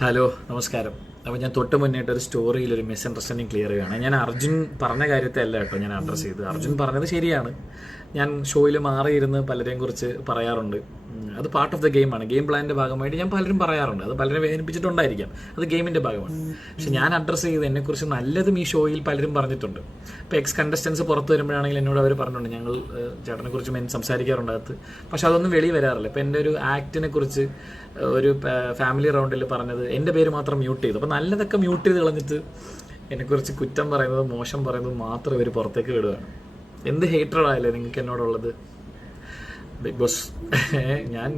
Hello നമസ്കാരം. അപ്പോൾ ഞാൻ തൊട്ട് മുന്നേട്ട് ഒരു സ്റ്റോറിയിൽ ഒരു മിസ്അണ്ടർസ്റ്റാൻഡിങ് ക്ലിയർ ചെയ്യുകയാണ്. ഞാൻ അർജുൻ പറഞ്ഞ കാര്യത്തെ അല്ല കേട്ടോ ഞാൻ അഡ്രസ്സ് ചെയ്ത്. അർജുൻ പറഞ്ഞത് ശരിയാണ്. ഞാൻ ഷോയിൽ മാറിയിരുന്ന് പലരെയും കുറിച്ച് പറയാറുണ്ട്. അത് പാർട്ട് ഓഫ് ദ ഗെയിമാണ്. ഗെയിം പ്ലാനിൻ്റെ ഭാഗമായിട്ട് ഞാൻ പലരും പറയാറുണ്ട്. അത് പലരും വേദനിപ്പിച്ചിട്ടുണ്ടായിരിക്കാം. അത് ഗെയിമിൻ്റെ ഭാഗമാണ്. പക്ഷെ ഞാൻ അഡ്രസ്സ് ചെയ്ത് എന്നെക്കുറിച്ച് നല്ലതും ഈ ഷോയിൽ പലരും പറഞ്ഞിട്ടുണ്ട്. ഇപ്പോൾ എക്സ് കണ്ടസ്റ്റൻസ് പുറത്ത് വരുമ്പോഴാണെങ്കിൽ എന്നോട് അവർ പറഞ്ഞിട്ടുണ്ട് ഞങ്ങൾ ചേട്ടനെ കുറിച്ച് സംസാരിക്കാറുണ്ട് അകത്ത്. പക്ഷെ അതൊന്നും വെളി വരാറില്ല. ഇപ്പോൾ എൻ്റെ ഒരു ആക്ടിനെ കുറിച്ച് ഒരു ഫാമിലി റൗണ്ടിൽ പറഞ്ഞത് എൻ്റെ പേര് മാത്രം മ്യൂട്ട് ചെയ്തു. അപ്പോൾ നല്ലതൊക്കെ മ്യൂട്ട് ചെയ്ത് കളഞ്ഞിട്ട് എന്നെക്കുറിച്ച് കുറ്റം പറയുന്നത് മോശം പറയുന്നത് മാത്രം ഇവർ പുറത്തേക്ക് വിടുകയാണ്. എന്ത് ഹേറ്റഡായല്ലേ നിങ്ങൾക്ക് എന്നോടുള്ളത്. ബിഗ് ബോസ് ഞാൻ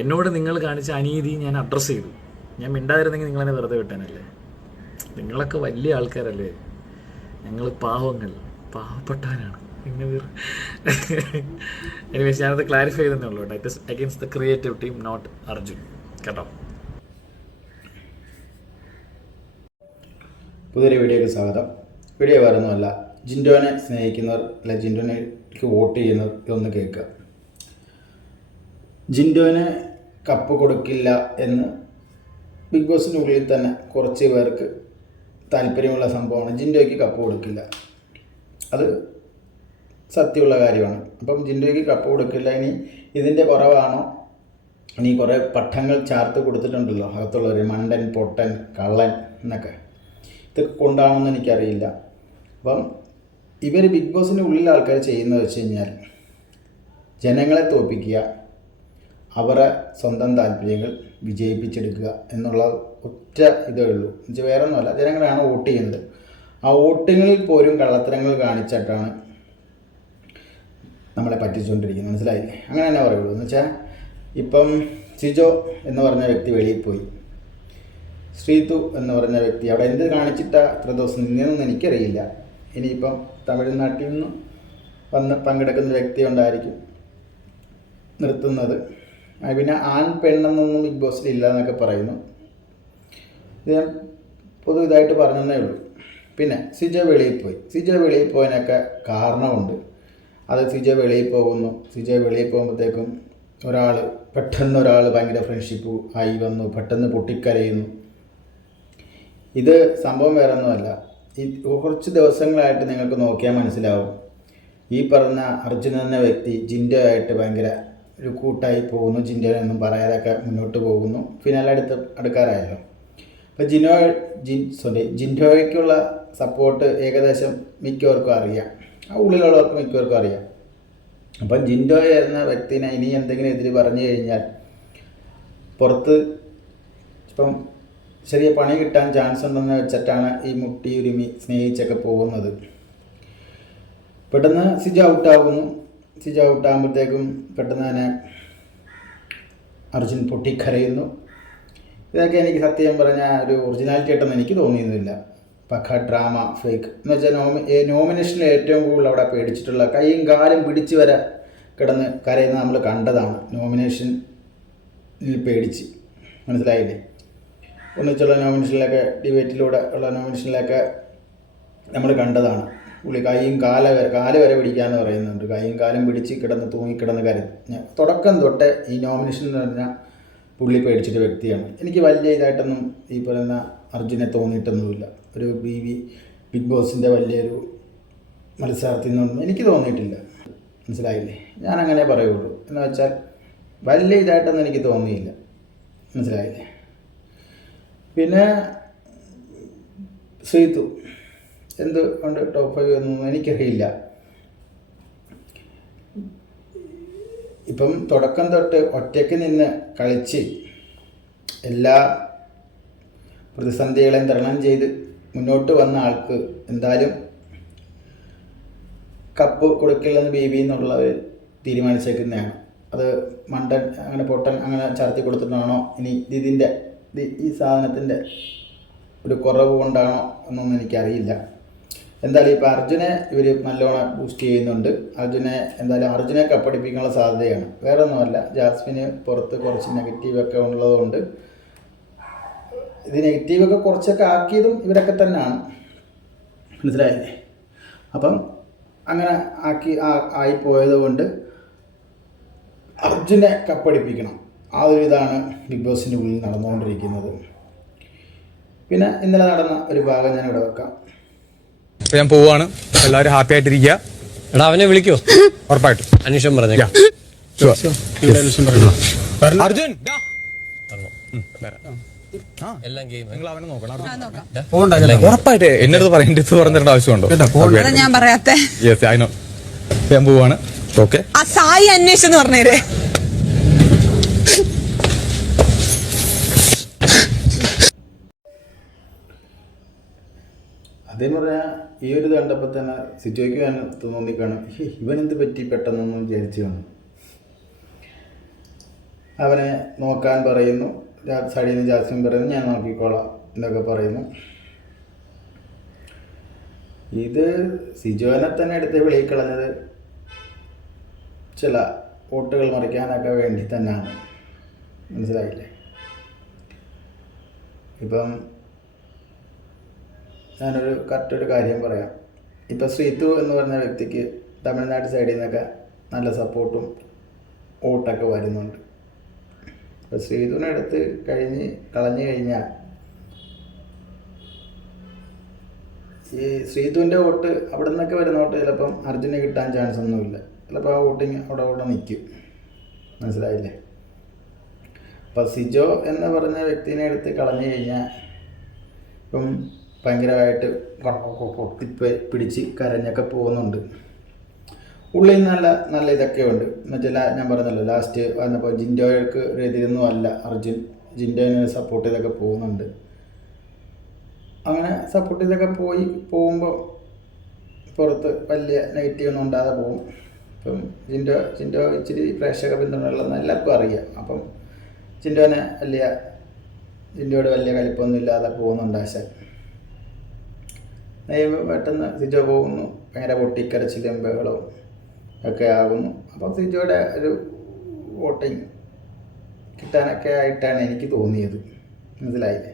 എന്നോട് നിങ്ങൾ കാണിച്ച അനീതി ഞാൻ അഡ്രസ്സ് ചെയ്തു. ഞാൻ മിണ്ടാതിരുന്നെങ്കിൽ നിങ്ങളെന്നെ വെറുതെ വിട്ടാനല്ലേ. നിങ്ങളൊക്കെ വലിയ ആൾക്കാരല്ലേ, ഞങ്ങൾ പാവപ്പെട്ടവരാണ്. എനിവേസ് ഞാനത് ക്ലാരിഫൈ ചെയ്തേ ഉള്ളൂ കേട്ടോ. It is against the creative team, not Arjun കേട്ടോ. പുതിയൊരു വീഡിയോയ്ക്ക് സ്വാഗതം. വീഡിയോ വേറൊന്നുമല്ല, ജിൻഡോനെ സ്നേഹിക്കുന്നവർ അല്ല ജിൻഡോനേക്ക് വോട്ട് ചെയ്യുന്നവർ ഇതൊന്ന് കേൾക്കുക. ജിൻഡോന് കപ്പ് കൊടുക്കില്ല എന്ന് ബിഗ് ബോസിൻ്റെ ഉള്ളിൽ തന്നെ കുറച്ച് പേർക്ക് താല്പര്യമുള്ള സംഭവമാണ്. ജിൻഡോയ്ക്ക് കപ്പ് കൊടുക്കില്ല, അത് സത്യമുള്ള കാര്യമാണ്. അപ്പം ജിൻഡോയ്ക്ക് കപ്പ് കൊടുക്കില്ല. ഇനി ഇതിൻ്റെ കുറവാണോ, ഇനി കുറേ പട്ടങ്ങൾ ചാർത്ത് കൊടുത്തിട്ടുണ്ടല്ലോ അകത്തുള്ളവർ, മണ്ടൻ, പൊട്ടൻ, കള്ളൻ എന്നൊക്കെ, ഇതൊക്കെ കൊണ്ടാണെന്ന് എനിക്കറിയില്ല. അപ്പം ഇവർ ബിഗ് ബോസിൻ്റെ ഉള്ളിൽ ആൾക്കാർ ചെയ്യുന്നത് വെച്ച് കഴിഞ്ഞാൽ ജനങ്ങളെ തോൽപ്പിക്കുക, അവരെ സ്വന്തം താല്പര്യങ്ങൾ വിജയിപ്പിച്ചെടുക്കുക എന്നുള്ള ഒറ്റ ഇതേ ഉള്ളൂ. എന്നുവെച്ചാൽ വേറെ ഒന്നുമല്ല, ജനങ്ങളാണ് വോട്ട് ചെയ്യുന്നത്. ആ വോട്ടിങ്ങിൽ പോലും കള്ളത്തരങ്ങൾ കാണിച്ചിട്ടാണ് നമ്മളെ പറ്റിച്ചുകൊണ്ടിരിക്കുന്നത്. മനസ്സിലായില്ലേ? അങ്ങനെ തന്നെ പറയുള്ളൂ. എന്ന് വെച്ചാൽ ഇപ്പം സിജോ എന്ന് പറഞ്ഞ വ്യക്തി വെളിയിൽ പോയി, ശ്രീതു എന്ന് പറഞ്ഞ വ്യക്തി അവിടെ എന്ത് കാണിച്ചിട്ടാ ഇത്ര ദിവസം നിന്നതെന്ന് എനിക്കറിയില്ല. ഇനിയിപ്പം തമിഴ്നാട്ടിൽ നിന്ന് വന്ന് പങ്കെടുക്കുന്ന വ്യക്തി കൊണ്ടായിരിക്കും നിർത്തുന്നത്. പിന്നെ ആൺ പെണ്ണെന്നൊന്നും ബിഗ് ബോസിൽ ഇല്ല എന്നൊക്കെ പറയുന്നു. ഇത് ഞാൻ പൊതു ഇതായിട്ട് പറഞ്ഞതേ ഉള്ളൂ. പിന്നെ സിജോ വെളിയിൽ പോയതിനൊക്കെ കാരണമുണ്ട്. അത് സിജോ വെളിയിൽ പോകുന്നു. സിജോ വെളിയിൽ പോകുമ്പോഴത്തേക്കും പെട്ടെന്ന് ഒരാൾ ഭയങ്കര ഫ്രണ്ട്ഷിപ്പ് ആയി വന്നു, പെട്ടെന്ന് പൊട്ടിക്കരയുന്നു. ഇത് സംഭവം വേറെ ഒന്നുമല്ല. ഈ കുറച്ച് ദിവസങ്ങളായിട്ട് നിങ്ങൾക്ക് നോക്കിയാൽ മനസ്സിലാവും, ഈ പറഞ്ഞ അർജുൻ എന്ന വ്യക്തി ജിൻഡോ ആയിട്ട് ഭയങ്കര ഒരു കൂട്ടായി പോകുന്നു. ജിൻഡോനൊന്നും പറയാതൊക്കെ മുന്നോട്ട് പോകുന്നു. ഫിനാലെ അടുക്കാറായല്ലോ. അപ്പോൾ ജിൻഡോയ്ക്കുള്ള സപ്പോർട്ട് ഏകദേശം മിക്കവർക്കും അറിയാം, ആ ഉള്ളിലുള്ളവർക്ക് മിക്കവർക്കും അറിയാം. അപ്പം ജിൻഡോ എന്ന വ്യക്തിനെ ഇനി എന്തെങ്കിലും എതിര് പറഞ്ഞു കഴിഞ്ഞാൽ പുറത്ത് ഇപ്പം ചെറിയ പണി കിട്ടാൻ ചാൻസ് ഉണ്ടെന്ന് വെച്ചിട്ടാണ് ഈ മുട്ടി ഉരുമി സ്നേഹിച്ചൊക്കെ പോകുന്നത്. പെട്ടെന്ന് സിജോ ഔട്ടാകുമ്പോഴത്തേക്കും പെട്ടെന്ന് തന്നെ അർജുൻ പൊട്ടിക്കരയുന്നു. ഇതൊക്കെ എനിക്ക് സത്യം പറഞ്ഞാൽ ഒരു ഒറിജിനാലിറ്റി ആയിട്ടൊന്നും എനിക്ക് തോന്നിയിരുന്നില്ല. പക്ക ഡ്രാമ, ഫേക്ക് എന്ന് വെച്ചാൽ നോമിനേഷനിൽ ഏറ്റവും കൂടുതൽ അവിടെ പേടിച്ചിട്ടുള്ള, കൈയും കാലും പിടിച്ച് വരെ കിടന്ന് കരയുന്ന നമ്മൾ കണ്ടതാണ്. നോമിനേഷനിൽ പേടിച്ച്, മനസ്സിലായില്ലേ? ഒന്നിച്ചുള്ള നോമിനേഷനിലൊക്കെ, ഡിബേറ്റിലൂടെ ഉള്ള നോമിനേഷനിലൊക്കെ നമ്മൾ കണ്ടതാണ്. പുള്ളി കൈയും കാല് വരെ പിടിക്കാമെന്ന് പറയുന്നുണ്ട്. കൈയും കാലും പിടിച്ച് തൂങ്ങിക്കിടന്ന് കരഞ്ഞ് തുടക്കം തൊട്ടേ ഈ നോമിനേഷൻ എന്ന് പറഞ്ഞാൽ പുള്ളി പേടിച്ചിട്ട് വ്യക്തിയാണ്. എനിക്ക് വലിയ ഇതായിട്ടൊന്നും ഈ പറയുന്ന അർജുനെ തോന്നിയിട്ടൊന്നുമില്ല. ഒരു ബിഗ് ബോസിൻ്റെ വലിയൊരു മത്സരാർത്ഥി എന്നൊന്നും എനിക്ക് തോന്നിയിട്ടില്ല. മനസ്സിലായില്ലേ? ഞാനങ്ങനെ പറയുള്ളൂ. എന്ന് വെച്ചാൽ വലിയ ഇതായിട്ടൊന്നും എനിക്ക് തോന്നിയില്ല. മനസ്സിലായില്ലേ? പിന്നെ ശ്രീതു എന്തുകൊണ്ട് ടോപ്പ് 5 എന്നൊന്നും എനിക്കറിയില്ല. ഇപ്പം തുടക്കം തൊട്ട് ഒറ്റയ്ക്ക് നിന്ന് കളിച്ച് എല്ലാ പ്രതിസന്ധികളെയും തരണം ചെയ്ത് മുന്നോട്ട് വന്ന ആൾക്ക് എന്തായാലും കപ്പ് കൊടുക്കില്ലെന്ന് ബേബി എന്നുള്ളവർ തീരുമാനിച്ചേക്കുന്നതാണ്. അത് മണ്ടൻ അങ്ങനെ പൊട്ടൻ അങ്ങനെ ചാർത്തി കൊടുത്തിട്ടാണോ, ഇനി ഈ സാധനത്തിൻ്റെ ഒരു കുറവ് കൊണ്ടാണോ എന്നൊന്നും എനിക്കറിയില്ല. എന്തായാലും ഇപ്പോൾ അർജുനെ ഇവർ നല്ലോണം ബൂസ്റ്റ് ചെയ്യുന്നുണ്ട്. അർജുനെ കപ്പടിപ്പിക്കാനുള്ള സാധ്യതയാണ്. വേറെ ഒന്നുമല്ല, ജാസ്മിന് പുറത്ത് കുറച്ച് നെഗറ്റീവൊക്കെ ഉള്ളതുകൊണ്ട് ഇത് നെഗറ്റീവൊക്കെ കുറച്ചൊക്കെ ആക്കിയതും ഇവരൊക്കെ തന്നെയാണ്. മനസ്സിലായില്ലേ? അപ്പം അങ്ങനെ ആയിപ്പോയത് കൊണ്ട് അർജുനെ കപ്പടിപ്പിക്കണം. ആ ഒരു ഇതാണ് ബിഗ് ബോസിൻ്റെ ഉള്ളിൽ നടന്നുകൊണ്ടിരിക്കുന്നത്. പിന്നെ ഇന്നലെ നടന്ന ഒരു ഭാഗം ഞാൻ ഇവിടെ വെക്കാം. ഞാൻ പോവാണ്, എല്ലാവരും ഹാപ്പി ആയിട്ടിരിക്കുക. എടാ അവനെ വിളിക്കോ? ഉറപ്പായിട്ടും അന്വേഷണം പറഞ്ഞേക്കാം. അർജുൻ എല്ലാം ഗെയിം നിങ്ങൾ അവനെ നോക്കണം. ഉറപ്പായിട്ട് എന്റെ അടുത്ത് പറയേണ്ടത് പറഞ്ഞിട്ട് ആവശ്യമുണ്ടോ? ഞാൻ പറയാത്തെ യെസ് ഐ നോ. ഞാൻ പോവാണ്. ഓക്കെ, ആ സായി അന്വേഷിച്ചെന്ന് പറഞ്ഞേരെ. അതേ പറഞ്ഞാൽ ഈ ഒരു കണ്ടപ്പോൾ തന്നെ സിജോയ്ക്ക് തോന്നിക്കാണും, ഇവനെന്ത് പറ്റി പെട്ടെന്നൊന്നും വിചാരിച്ചു കാണും. അവനെ നോക്കാൻ പറയുന്നു. സൈഡിൽ നിന്ന് ജാസ്മിൻ പറയുന്നു ഞാൻ നോക്കിക്കോളാം എന്നൊക്കെ പറയുന്നു. ഇത് സിജോനെ തന്നെ എടുത്ത് വിളിക്കളഞ്ഞത് ചില വോട്ടുകൾ മറിക്കാനൊക്കെ വേണ്ടി തന്നെയാണ്. മനസ്സിലായില്ലേ? ഇപ്പം ഞാനൊരു കറക്റ്റൊരു കാര്യം പറയാം. ഇപ്പം ശ്രീതു എന്ന് പറഞ്ഞ വ്യക്തിക്ക് തമിഴ്നാട് സൈഡിൽ നിന്നൊക്കെ നല്ല സപ്പോർട്ടും വോട്ടൊക്കെ വരുന്നുണ്ട്. അപ്പോൾ ശ്രീതുവിനെ എടുത്ത് കളഞ്ഞു കഴിഞ്ഞാൽ ഈ ശ്രീതുവിൻ്റെ വോട്ട് അവിടെ നിന്നൊക്കെ വരുന്ന വോട്ട് ചിലപ്പം അർജുന് കിട്ടാൻ ചാൻസ് ഒന്നുമില്ല. ചിലപ്പോൾ ആ വോട്ടിങ് അവിടെ നിൽക്കും. മനസ്സിലായില്ലേ? അപ്പം സിജോ എന്ന് പറഞ്ഞ വ്യക്തിനെ എടുത്ത് കളഞ്ഞു കഴിഞ്ഞാൽ ഇപ്പം ഭയങ്കരമായിട്ട് പിടിച്ച് കരഞ്ഞൊക്കെ പോകുന്നുണ്ട്. ഉള്ളിൽ നല്ല ഇതൊക്കെ ഉണ്ട്. എന്നുവെച്ചാൽ ഞാൻ പറഞ്ഞല്ലോ, ലാസ്റ്റ് വന്നപ്പോൾ ജിൻഡോയ്ക്ക് ഒരു ഇതിലൊന്നും അല്ല അർജുൻ, ജിൻഡോനെ സപ്പോർട്ട് ചെയ്തൊക്കെ പോകുന്നുണ്ട്. അങ്ങനെ സപ്പോർട്ട് ചെയ്തൊക്കെ പോകുമ്പോൾ പുറത്ത് വലിയ നെഗറ്റീവ് ഒന്നും ഉണ്ടാകാതെ പോകും. ഇപ്പം ജിൻഡോ ഇച്ചിരി പ്രേക്ഷക പിന്തുണയുള്ളതെന്ന് എല്ലാവർക്കും അറിയാം. അപ്പം ജിൻഡോയോട് വലിയ കലിപ്പൊന്നും ഇല്ലാതെ പോകുന്നുണ്ട് ആശാൻ. പെട്ടെന്ന് സിജോ പോകുന്നു, ഭയങ്കര പൊട്ടിക്കരച്ചിലും ബഹളവും ഒക്കെ ആകുന്നു. അപ്പം സിജോയുടെ ഒരു വോട്ടിങ് കിട്ടാനൊക്കെ ആയിട്ടാണ് എനിക്ക് തോന്നിയത്. മനസ്സിലായില്ലേ?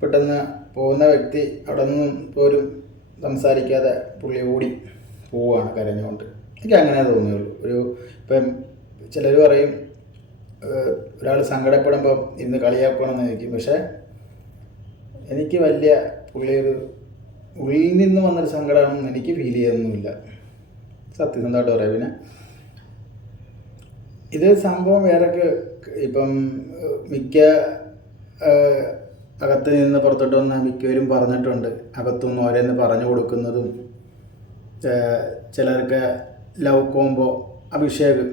പെട്ടെന്ന് പോകുന്ന വ്യക്തി അവിടെ നിന്നും പോലും സംസാരിക്കാതെ പുള്ളി ഓടി പോവുകയാണ് കരഞ്ഞുകൊണ്ട്. എനിക്ക് അങ്ങനെ തോന്നിയുള്ളൂ. ഇപ്പം ചിലർ പറയും ഒരാൾ സങ്കടപ്പെടുമ്പോൾ ഇന്ന് കളിയാക്കണമെന്ന് ചോദിക്കും. പക്ഷേ എനിക്ക് വലിയ പുള്ളി ഒരു ഉള്ളിൽ നിന്ന് വന്നൊരു സങ്കടമാണെന്ന് എനിക്ക് ഫീൽ ചെയ്യുന്നൊന്നുമില്ല, സത്യസന്ധമായിട്ട് പറയാം. പിന്നെ ഇത് സംഭവം വേറൊക്കെ ഇപ്പം മിക്ക അകത്ത് നിന്ന് പുറത്തോട്ട് വന്ന മിക്കവരും പറഞ്ഞിട്ടുണ്ട്. അകത്തുനിന്ന് ഓരോന്ന് പറഞ്ഞു കൊടുക്കുന്നതും ചിലർക്ക് ലവ് കോംബോ അഭിഷേക്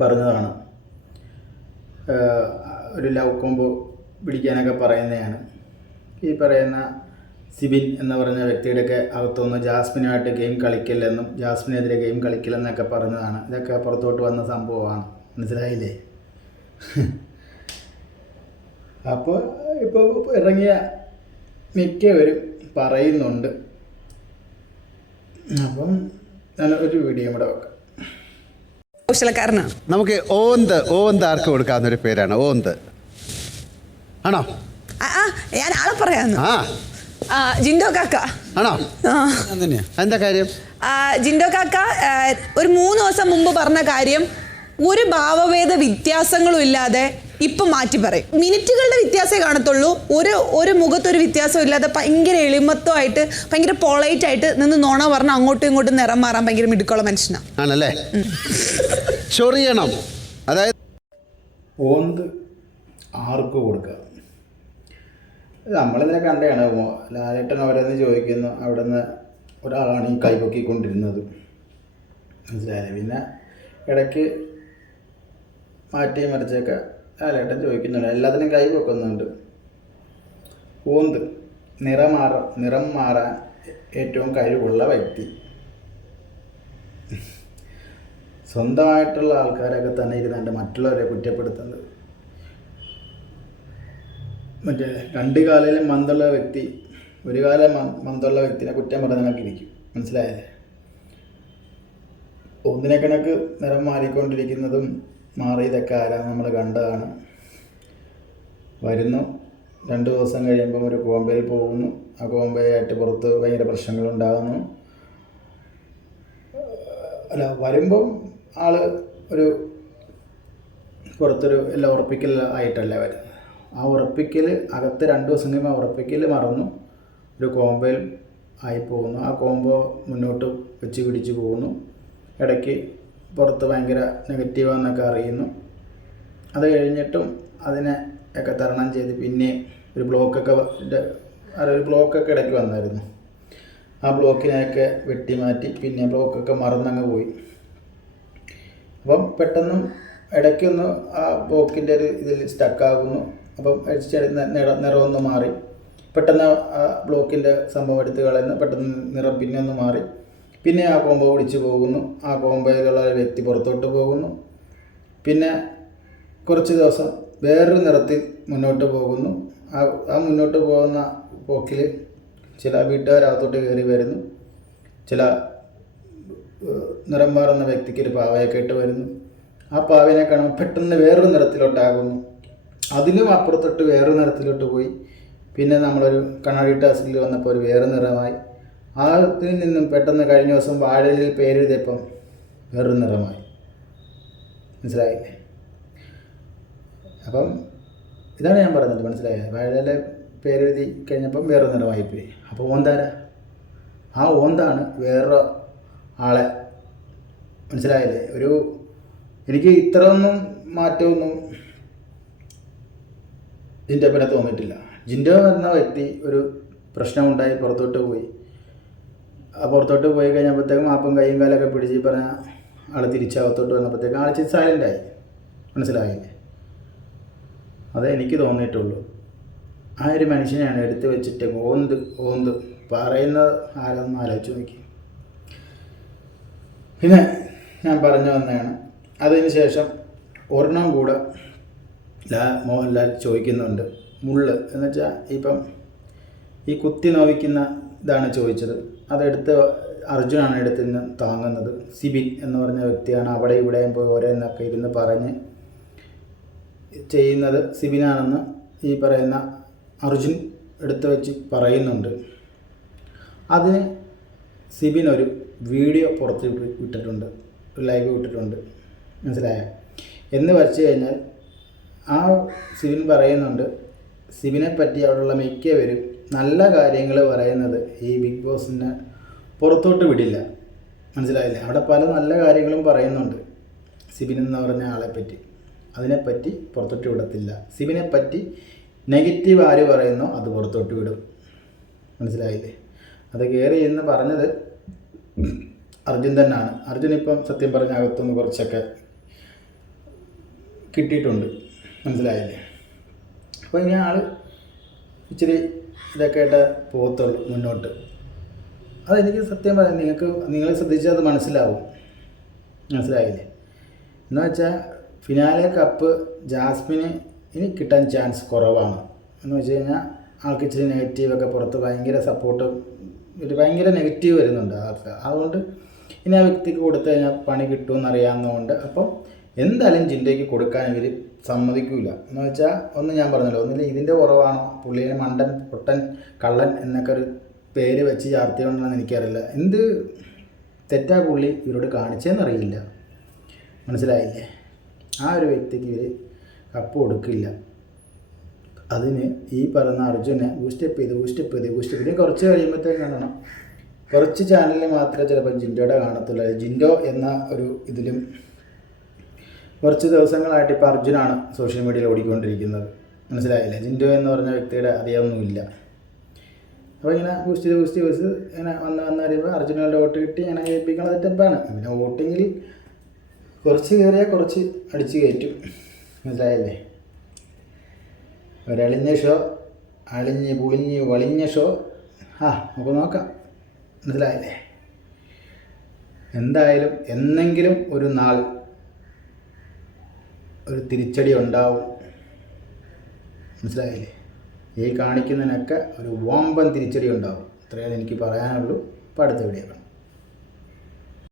പറഞ്ഞതാണ്. ഒരു ലവ് കോംബോ പിടിക്കാനൊക്കെ പറയുന്നതാണ്. ഈ പറയുന്ന സിബിൻ എന്ന് പറഞ്ഞ വ്യക്തിയുടെയൊക്കെ അകത്തുനിന്ന് ജാസ്മിനായിട്ട് ഗെയിം കളിക്കില്ലെന്നും ജാസ്മിനെതിരെ ഗെയിം കളിക്കില്ലെന്നൊക്കെ പറഞ്ഞതാണ്. ഇതൊക്കെ പുറത്തോട്ട് വന്ന സംഭവമാണ്. മനസ്സിലായില്ലേ? അപ്പോൾ ഇപ്പോൾ ഇറങ്ങിയ മിക്കവരും പറയുന്നുണ്ട്. അപ്പം ഞാൻ ഒരു വീഡിയോ കൂടെ വെക്കാം. കൗശലക്കാരനാണ്. നമുക്ക് ഓന്ത് ആർക്ക് കൊടുക്കാവുന്നൊരു പേരാണ് ഓന്ത്. ആണോ? ഞാൻ ആളെ പറയാന്നു. ജിൻഡോ കാക്ക ആണോ? എന്താ കാര്യം? ജിൻഡോ കാക്ക ഒരു 3 ദിവസം മുമ്പ് പറഞ്ഞ കാര്യം ഒരു ഭാവഭേദ വ്യത്യാസങ്ങളും ഇല്ലാതെ ഇപ്പം മാറ്റി പറയും. മിനിറ്റുകളുടെ വ്യത്യാസമേ കാണത്തുള്ളൂ. ഒരു മുഖത്തൊരു വ്യത്യാസം ഇല്ലാതെ ഭയങ്കര എളിമത്വമായിട്ട് ഭയങ്കര പൊളൈറ്റ് ആയിട്ട് നിന്ന് നോണ പറഞ്ഞ് അങ്ങോട്ടും ഇങ്ങോട്ടും നിറം മാറാൻ ഭയങ്കര മിടുക്കുള്ള മനുഷ്യനാണ്. ആണല്ലേ? ചൊറിയണം. അതായത് ഓന്ത് ആർക്ക് കൊടുക്കുക? നമ്മളിതിനെ കണ്ടതാണ്. ലാലേട്ടൻ ഓരോന്ന് ചോദിക്കുന്നു, അവിടെ നിന്ന് ഒരാളാണ് ഈ കൈപൊക്കിക്കൊണ്ടിരുന്നത്. മനസ്സിലായില്ലേ? പിന്നെ ഇടയ്ക്ക് മാറ്റി മറിച്ചൊക്കെ ലാലേട്ടൻ ചോദിക്കുന്നുണ്ട്. എല്ലാത്തിനും കൈ പൊക്കുന്നുണ്ട്. ഓന്ത് നിറം മാറാൻ ഏറ്റവും കഴിവുള്ള വ്യക്തി. സ്വന്തമായിട്ടുള്ള ആൾക്കാരൊക്കെ തന്നെ ഇരുന്നുണ്ട് മറ്റുള്ളവരെ കുറ്റപ്പെടുത്തുന്നത്. മറ്റേ 2 കാലിലും മന്ദുള്ള വ്യക്തി ഒരു കാലം മന്ദുള്ള വ്യക്തിനെ കുറ്റം പറഞ്ഞിരിക്കും. മനസ്സിലായല്ലേ? ഒന്നിനെ കണക്ക് നിറം മാറിക്കൊണ്ടിരിക്കുന്നതും മാറിയതൊക്കെ ആരാണ് നമ്മൾ കണ്ടതാണ്. വരുന്നു, 2 ദിവസം കഴിയുമ്പം ഒരു കോമ്പയിൽ പോകുന്നു. ആ കോമ്പയായിട്ട് പുറത്ത് ഭയങ്കര പ്രശ്നങ്ങളുണ്ടാകുന്നു. വരുമ്പം ആൾ ഒരു പുറത്തൊരു എല്ലാം ഉറപ്പിക്കൽ ആയിട്ടല്ല വരുന്നത്. ആ ഉറപ്പിക്കൽ അകത്ത് 2 ദിവസം കഴിയുമ്പോൾ ആ ഉറപ്പിക്കൽ മറന്നു ഒരു കോംബോയിൽ ആയി പോകുന്നു. ആ കോംബോ മുന്നോട്ട് വെച്ച് പിടിച്ച് പോകുന്നു. ഇടയ്ക്ക് പുറത്ത് ഭയങ്കര നെഗറ്റീവാന്നൊക്കെ അറിയുന്നു. അത് കഴിഞ്ഞിട്ടും അതിനെ ഒക്കെ തരണം ചെയ്ത് പിന്നെ ഒരു ബ്ലോക്കൊക്കെ ഇടയ്ക്ക് വന്നായിരുന്നു. ആ ബ്ലോക്കിനെയൊക്കെ വെട്ടിമാറ്റി പിന്നെ ബ്ലോക്കൊക്കെ മറന്നങ്ങ് പോയി. അപ്പം പെട്ടെന്ന് ഇടയ്ക്കൊന്ന് ആ ബ്ലോക്കിൻ്റെ ഒരു ഇതിൽ സ്റ്റക്കാകുന്നു. അപ്പം നിറമൊന്ന് മാറി പെട്ടെന്ന് ആ ബ്ലോക്കിൻ്റെ സംഭവം എടുത്ത് കളയുന്നു. പെട്ടെന്ന് നിറം പിന്നെ ഒന്ന് മാറി പിന്നെ ആ കോംബോ പിടിച്ച് പോകുന്നു. ആ കോംബോയിലുള്ള വ്യക്തി പുറത്തോട്ട് പോകുന്നു. പിന്നെ കുറച്ച് ദിവസം വേറൊരു നിറത്തിൽ മുന്നോട്ട് പോകുന്നു. ആ മുന്നോട്ട് പോകുന്ന പോക്കിൽ ചില വീട്ടുകാരകത്തോട്ട് കയറി വരുന്നു. ചില നിറം മാറുന്ന വ്യക്തിക്ക് ഒരു പാവയൊക്കെ ഇട്ട് വരുന്നു. ആ പാവനെ കാണുമ്പോൾ പെട്ടെന്ന് വേറൊരു നിറത്തിലോട്ടാകുന്നു. അതിലും അപ്പുറത്തോട്ട് വേറൊരു നിറത്തിലോട്ട് പോയി. പിന്നെ നമ്മളൊരു കണ്ണാടി ടാസ്കിൽ വന്നപ്പോൾ ഒരു വേറെ നിറമായി. അതിൽ നിന്നും പെട്ടെന്ന് കഴിഞ്ഞ ദിവസം വാഴയിൽ പേരെഴുതിയപ്പം വേറൊരു നിറമായി. മനസ്സിലായില്ലേ? അപ്പം ഇതാണ് ഞാൻ പറഞ്ഞത്. മനസ്സിലായത്? വാഴയിലെ പേരെഴുതി കഴിഞ്ഞപ്പം വേറൊരു നിറമായിപ്പോയി. അപ്പോൾ ഓന്താരാ? ആ ഓന്താണ് വേറെ ആളെ. മനസ്സിലായില്ലേ? എനിക്ക് ഇത്രയൊന്നും മാറ്റമൊന്നും ജിൻഡോ പിന്നെ തോന്നിയിട്ടില്ല. ജിൻഡോ എന്ന വ്യക്തി ഒരു പ്രശ്നമുണ്ടായി പുറത്തോട്ട് പോയി. ആ പുറത്തോട്ട് പോയി കഴിഞ്ഞപ്പോഴത്തേക്കും ആപ്പം കൈയും കാലൊക്കെ പിടിച്ച് പറഞ്ഞ ആൾ തിരിച്ചകത്തോട്ട് വന്നപ്പോഴത്തേക്കും ആൾ ഇച്ചിരി സൈലൻ്റായി. മനസ്സിലായില്ലേ? അതേ എനിക്ക് തോന്നിയിട്ടുള്ളൂ. ആ ഒരു മനുഷ്യനെയാണ് എടുത്ത് വെച്ചിട്ട് ഓന്ത് പറയുന്നത് ആരെന്ന് ആലോചിച്ച് നോക്കി. പിന്നെ ഞാൻ പറഞ്ഞു വന്നതാണ്. അതിന് ശേഷം ഒരെണ്ണം കൂടെ മോഹൻലാൽ ചോദിക്കുന്നുണ്ട്. മുള്ള് എന്ന് വെച്ചാൽ ഇപ്പം ഈ കുത്തി നോവിക്കുന്ന ഇതാണ് ചോദിച്ചത്. അതെടുത്ത് അർജുനാണ് എടുത്തിന്ന് താങ്ങുന്നത്. സിബിൻ എന്ന് പറഞ്ഞ വ്യക്തിയാണ് അവിടെ ഇവിടെയും പോയി ഓരോന്നൊക്കെ ഇരുന്ന് പറഞ്ഞ് ചെയ്യുന്നത് സിബിനാണെന്ന് ഈ പറയുന്ന അർജുൻ എടുത്ത് വെച്ച് പറയുന്നുണ്ട്. അതിന് സിബിൻ ഒരു വീഡിയോ പുറത്ത് വിട്ടിട്ടുണ്ട്, ഒരു ലൈവ് വിട്ടിട്ടുണ്ട്. മനസ്സിലായോ? എന്ന് വച്ച് കഴിഞ്ഞാൽ ആ സിബിൻ പറയുന്നുണ്ട്, സിബിനെ പറ്റി അവിടെയുള്ള മിക്കവരും നല്ല കാര്യങ്ങൾ പറയുന്നത് ഈ ബിഗ് ബോസിനെ പുറത്തോട്ട് വിടില്ല. മനസ്സിലായില്ലേ? അവിടെ പല നല്ല കാര്യങ്ങളും പറയുന്നുണ്ട് സിബിൻ എന്ന് പറഞ്ഞ ആളെ പറ്റി. അതിനെപ്പറ്റി പുറത്തോട്ട് വിടത്തില്ല. സിബിനെ പറ്റി നെഗറ്റീവ് ആര് പറയുന്നോ അത് പുറത്തോട്ട് വിടും. മനസ്സിലായില്ലേ? അത് കയറി എന്ന് പറഞ്ഞത് അർജുൻ തന്നെയാണ്. അർജുൻ ഇപ്പം സത്യം പറഞ്ഞ അകത്തുനിന്ന് കുറച്ചൊക്കെ കിട്ടിയിട്ടുണ്ട്. മനസ്സിലായില്ലേ? അപ്പോൾ ഇനി ആൾ ഇച്ചിരി ഇതൊക്കെ ആയിട്ട് പോകത്തുള്ളൂ മുന്നോട്ട്. അതെനിക്ക് സത്യം പറയാം, നിങ്ങൾ ശ്രദ്ധിച്ചാൽ അത് മനസ്സിലാവും. മനസ്സിലായില്ലേ? എന്ന് വെച്ചാൽ ഫിനാലെ കപ്പ് ജാസ്മിന് ഇനി കിട്ടാൻ ചാൻസ് കുറവാണ്. എന്ന് വെച്ച് കഴിഞ്ഞാൽ ആൾക്ക് ഇച്ചിരി നെഗറ്റീവൊക്കെ പുറത്ത് ഭയങ്കര സപ്പോർട്ട് ഭയങ്കര നെഗറ്റീവ് വരുന്നുണ്ട് ആൾക്ക്. അതുകൊണ്ട് ഇനി ആ വ്യക്തിക്ക് കൊടുത്തു കഴിഞ്ഞാൽ പണി കിട്ടുമെന്നറിയാവുന്നതുകൊണ്ട് അപ്പം എന്തായാലും ജിൻഡോയ്ക്ക് കൊടുക്കാൻ ഇവർ സമ്മതിക്കില്ല. എന്ന് വെച്ചാൽ ഒന്ന് ഞാൻ പറഞ്ഞല്ലോ, ഒന്നില്ല ഇതിൻ്റെ കുറവാണോ പുള്ളിയെ മണ്ടൻ പൊട്ടൻ കള്ളൻ എന്നൊക്കെ ഒരു പേര് വെച്ച് ചാർത്തിയോണ്ടെന്ന് എനിക്കറിയില്ല. എന്ത് തെറ്റാ പുള്ളി ഇവരോട് കാണിച്ചതെന്നറിയില്ല. മനസ്സിലായില്ലേ? ആ ഒരു വ്യക്തിക്ക് ഇവർ കപ്പ് കൊടുക്കില്ല. അതിന് ഈ പറയുന്ന അർജുനെ ബൂസ്റ്റപ്പ് ചെയ്ത് കുറച്ച് കഴിയുമ്പോഴത്തേക്കും കാണണം. കുറച്ച് ചാനലിൽ മാത്രമേ ചിലപ്പോൾ ജിൻഡോയുടെ കാണത്തുള്ളൂ. ജിൻഡോ എന്ന ഒരു ഇതിലും കുറച്ച് ദിവസങ്ങളായിട്ട് ഇപ്പോൾ അർജുനാണ് സോഷ്യൽ മീഡിയയിൽ ഓടിക്കൊണ്ടിരിക്കുന്നത്. മനസ്സിലായില്ലേ? ജിൻഡോ എന്ന് പറഞ്ഞ വ്യക്തിയുടെ അറിയാവുന്നുമില്ല. അപ്പോൾ ഇങ്ങനെ ബൂസ്റ്റ് ഇങ്ങനെ വന്ന് അറിയുമ്പോൾ അർജുനയുടെ വോട്ട് കിട്ടി ഇങ്ങനെ ഏൽപ്പിക്കണത് തെറ്റാണ്. പിന്നെ വോട്ടിങ്ങിൽ കുറച്ച് കയറിയാൽ കുറച്ച് അടിച്ച് കയറ്റും. മനസ്സിലായില്ലേ? ഒരളിഞ്ഞ ഷോ, അളിഞ്ഞ് പുളിഞ്ഞ് വളിഞ്ഞ ഷോ, നമുക്ക് നോക്കാം. മനസ്സിലായില്ലേ? എന്തായാലും എന്നെങ്കിലും ഒരു നാൾ ഒരു തിരിച്ചടി ഉണ്ടാവും. മനസ്സിലായില്ലേ? ഈ കാണിക്കുന്നതിനൊക്കെ ഒരു വമ്പൻ തിരിച്ചടി ഉണ്ടാവും. ഇത്രയാണ് എനിക്ക് പറയാനുള്ളൂ. ഇപ്പോൾ അടുത്ത വീഡിയോ കാണാം.